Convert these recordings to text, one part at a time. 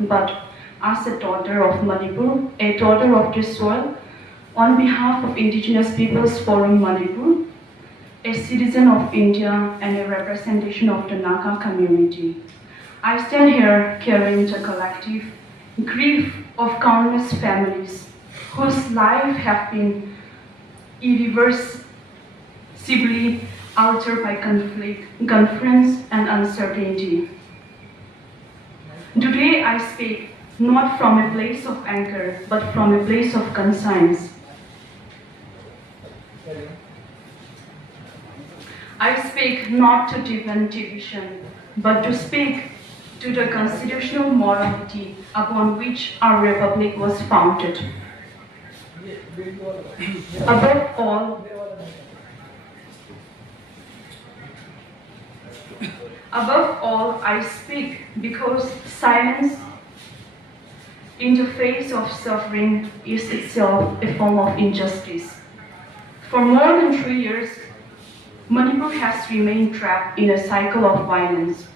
but as a daughter of Manipur, a daughter of this soil, on behalf of Indigenous Peoples Forum Manipur, a citizen of India and a representation of the Naga community. I stand here carrying the collective grief of countless families whose lives have been irreversibly altered by conflict, conference, and uncertainty. Today I speak not from a place of anger, but from a place of conscience. I speak not to deepen division, but to speak to the constitutional morality upon which our republic was founded. Above all, I speak because silence in the face of suffering is itself a form of injustice. For more than 3 years, Manipur has remained trapped in a cycle of violence,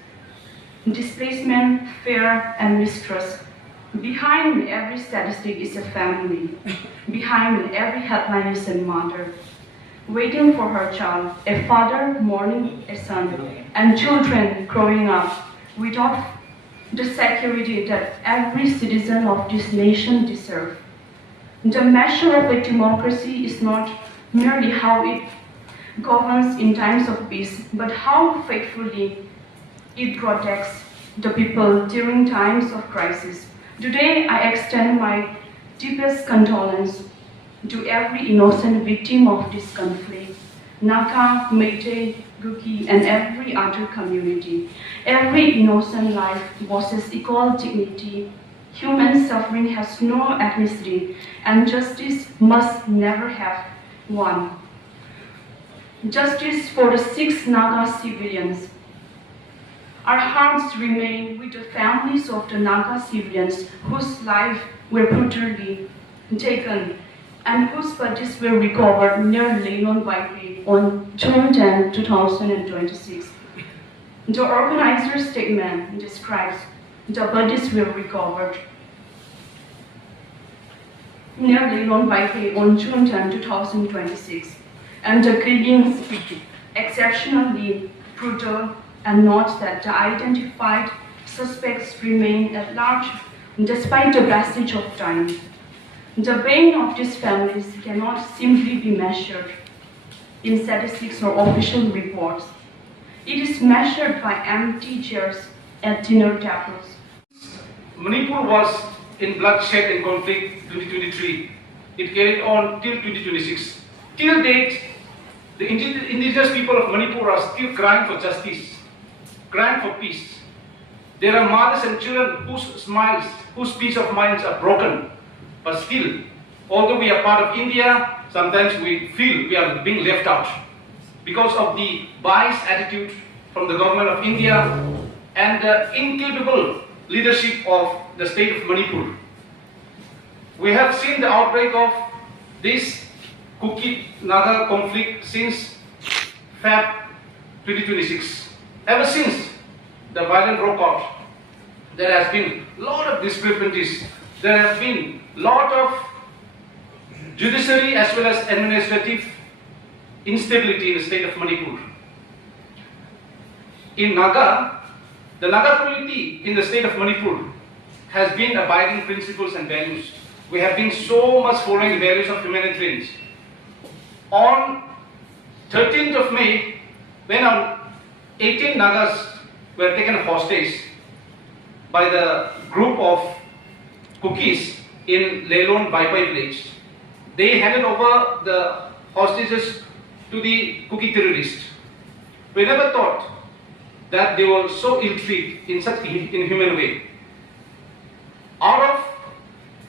displacement, fear, and mistrust. Behind every statistic is a family. Behind every headline is a mother, waiting for her child, a father mourning a son, and children growing up without the security that every citizen of this nation deserves. The measure of a democracy is not merely how it governs in times of peace, but how faithfully it protects the people during times of crisis. Today, I extend my deepest condolence to every innocent victim of this conflict, Naga, Meitei, Kuki, and every other community. Every innocent life possesses equal dignity. Human suffering has no ethnicity, and justice must never have one. Justice for the 6 Naga civilians. Our hearts remain with the families of the Naga civilians whose lives were brutally taken and whose bodies were recovered near Leilon Baipai on June 10, 2026. The organizer's statement describes the bodies were recovered near Leilon Baipai on June 10, 2026, and the killings exceptionally brutal, and notes that the identified suspects remain at large despite the passage of time. The pain of these families cannot simply be measured in statistics or official reports. It is measured by empty chairs at dinner tables. Manipur was in bloodshed and conflict 2023. It carried on till 2026. Till date, the indigenous people of Manipur are still crying for justice, crying for peace. There are mothers and children whose smiles, whose peace of minds are broken. But still, although we are part of India, sometimes we feel we are being left out because of the biased attitude from the government of India and the incapable leadership of the state of Manipur. We have seen the outbreak of this Kuki-Naga conflict since Feb 2026. Ever since the violence broke out, there has been a lot of discrepancies. There has been a lot of judiciary as well as administrative instability in the state of Manipur. In Naga, the Naga community in the state of Manipur has been abiding principles and values. We have been so much following the values of humanitarians. On 13th of May, when 18 Nagas were taken hostage by the group of Kukis in Leilon Baipai village, they handed over the hostages to the Kuki terrorists. We never thought that they were so ill-treated in such inhuman way. Out of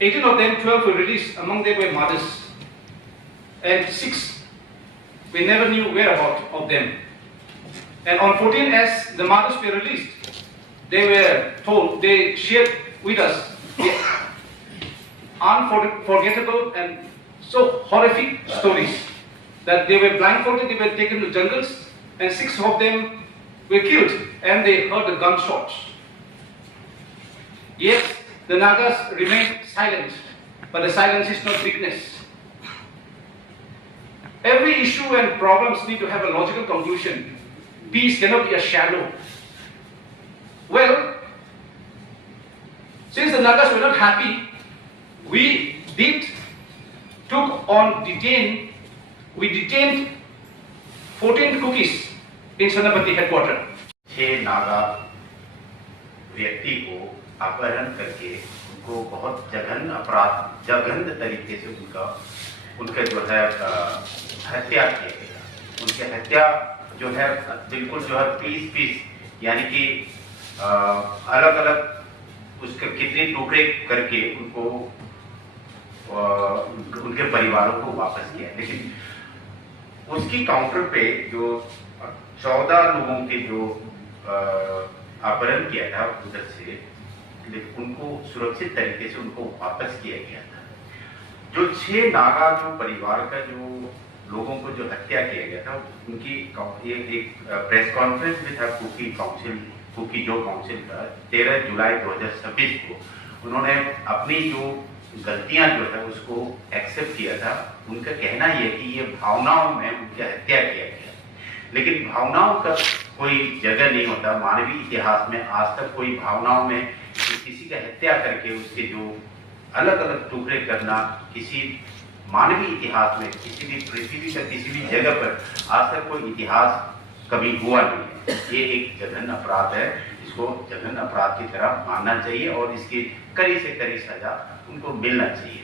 18 of them, 12 were released. Among them were mothers, and 6 we never knew whereabouts of them. And on 14, as the mothers were released, they were told, they shared with us the unforgettable and so horrific stories that they were blindfolded, they were taken to jungles, and 6 of them were killed, and they heard the gunshots. Yet the Nagas remained silent, but the silence is not weakness. Every issue and problems need to have a logical conclusion. Peace cannot be a shadow. Well, since the Nagas were not happy, we detained 14 cookies in Sonapati headquarters. 6 Naga व्यक्ति को अपहरण करके उनको बहुत जघन्य तरीके से उनका जो है हत्या किया गया। उनकी हत्या जो है बिल्कुल जो है पीस यानी कि अलग अलग उसके कितने टुकड़े करके उनको उनके परिवारों को वापस किया। लेकिन उसकी काउंटर पे जो 14 लोगों के जो अपहरण किया था उधर से, लेकिन उनको सुरक्षित तरीके से उनको वापस किया गया था। जो 6 नागा जो परिवार का जो लोगों को जो हत्या किया गया था, उनकी एक प्रेस कॉन्फ्रेंस भी था कुकी जो काउंसिल का 13 जुलाई 2026 को उन्होंने अपनी जो गलतियां जो है उसको एक्सेप्ट किया था। उनका कहना यह कि ये भावनाओं में उनकी हत्या किया गया, लेकिन भावनाओं का कोई जगह नहीं होता मानवीय इतिहास में। आज तक कोई भावनाओं में किसी का हत्या करके उसके जो अलग अलग टुकड़े करना किसी मानवीय इतिहास में किसी भी पृथ्वी का किसी भी जगह पर आज तक कोई इतिहास कभी हुआ नहीं है। ये एक जघन्य अपराध है, इसको जघन्य अपराध की तरह मानना चाहिए और इसकी कड़ी से कड़ी सजा उनको मिलना चाहिए।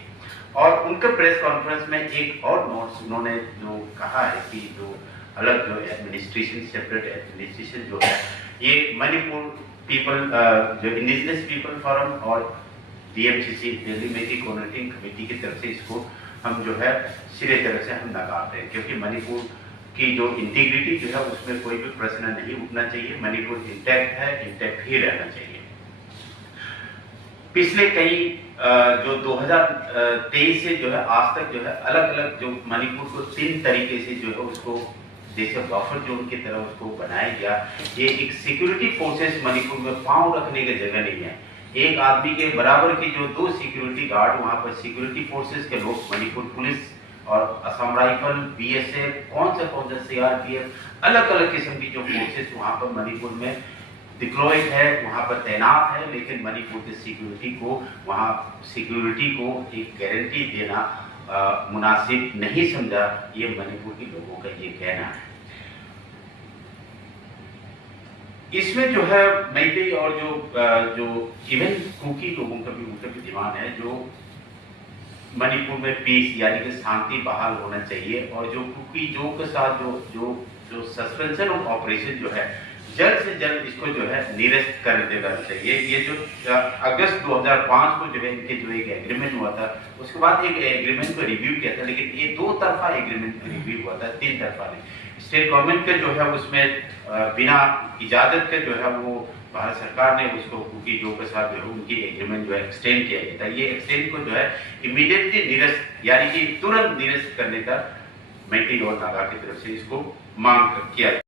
और उनके प्रेस कॉन्फ्रेंस में एक और नोट्स उन्होंने जो कहा है कि जो अलग जो एडमिनिस्ट्रेशन सेपरेट एडमिनिस्ट्रेशन जो है ये मणिपुर पीपल जो इंडिजिनस पीपल फोरम और DMCC दिल्ली में कोऑर्डिनेटिंग कमेटी की तरफ से इसको हम जो है सिरे तरह से हम नकारते हैं, क्योंकि मणिपुर की जो इंटीग्रिटी जो है उसमें कोई भी प्रश्न नहीं उठना चाहिए। मणिपुर इंटैक्ट है, इंटैक्ट ही रहना चाहिए। पिछले कई जो 2023 से जो है आज तक जो है अलग अलग जो मणिपुर को 3 तरीके से जो है उसको जैसे बफर जोन की तरह उसको बनाया गया। ये एक सिक्योरिटी फोर्सेस मणिपुर में पांव रखने की जगह नहीं है। एक आदमी के बराबर की जो 2 सिक्योरिटी गार्ड वहां पर सिक्योरिटी फोर्सेस के लोग मणिपुर पुलिस और असम राइफल BSF कौन सा CRPF अलग अलग किस्म की जो फोर्सेस वहां पर मणिपुर में डिप्लॉयड है, वहां पर तैनात है। लेकिन मणिपुर की सिक्योरिटी को वहां सिक्योरिटी को एक गारंटी देना मुनासिब नहीं समझा। ये मणिपुर के लोगों का ये कहना है। इसमें जो है मैते और जो इवन कुकी लोगों का भी उनका भी डिमांड है जो मणिपुर में पीस यानी कि शांति बहाल होना चाहिए और जो कुकी जो के साथ जो सस्पेंशन ऑफ ऑपरेशन जो है जल्द से जल्द इसको जो है निरस्त कर देना चाहिए। ये जो अगस्त 2005 को जो है इनके जो एक एग्रीमेंट हुआ था, उसके बाद एक एग्रीमेंट को रिव्यू किया था, लेकिन ये 2 तरफा एग्रीमेंट रिव्यू हुआ था, 3 तरफा नहीं। स्टेट गवर्नमेंट का जो है उसमें बिना इजाजत के जो है वो भारत सरकार ने उसको कुकी जो के साथ जो है उनकी एग्रीमेंट जो है एक्सटेंड किया गया था। ये एक्सटेंड को जो है इमीडिएटली निरस्त यानी कि तुरंत निरस्त करने का मैती और नागा की तरफ से इसको मांग किया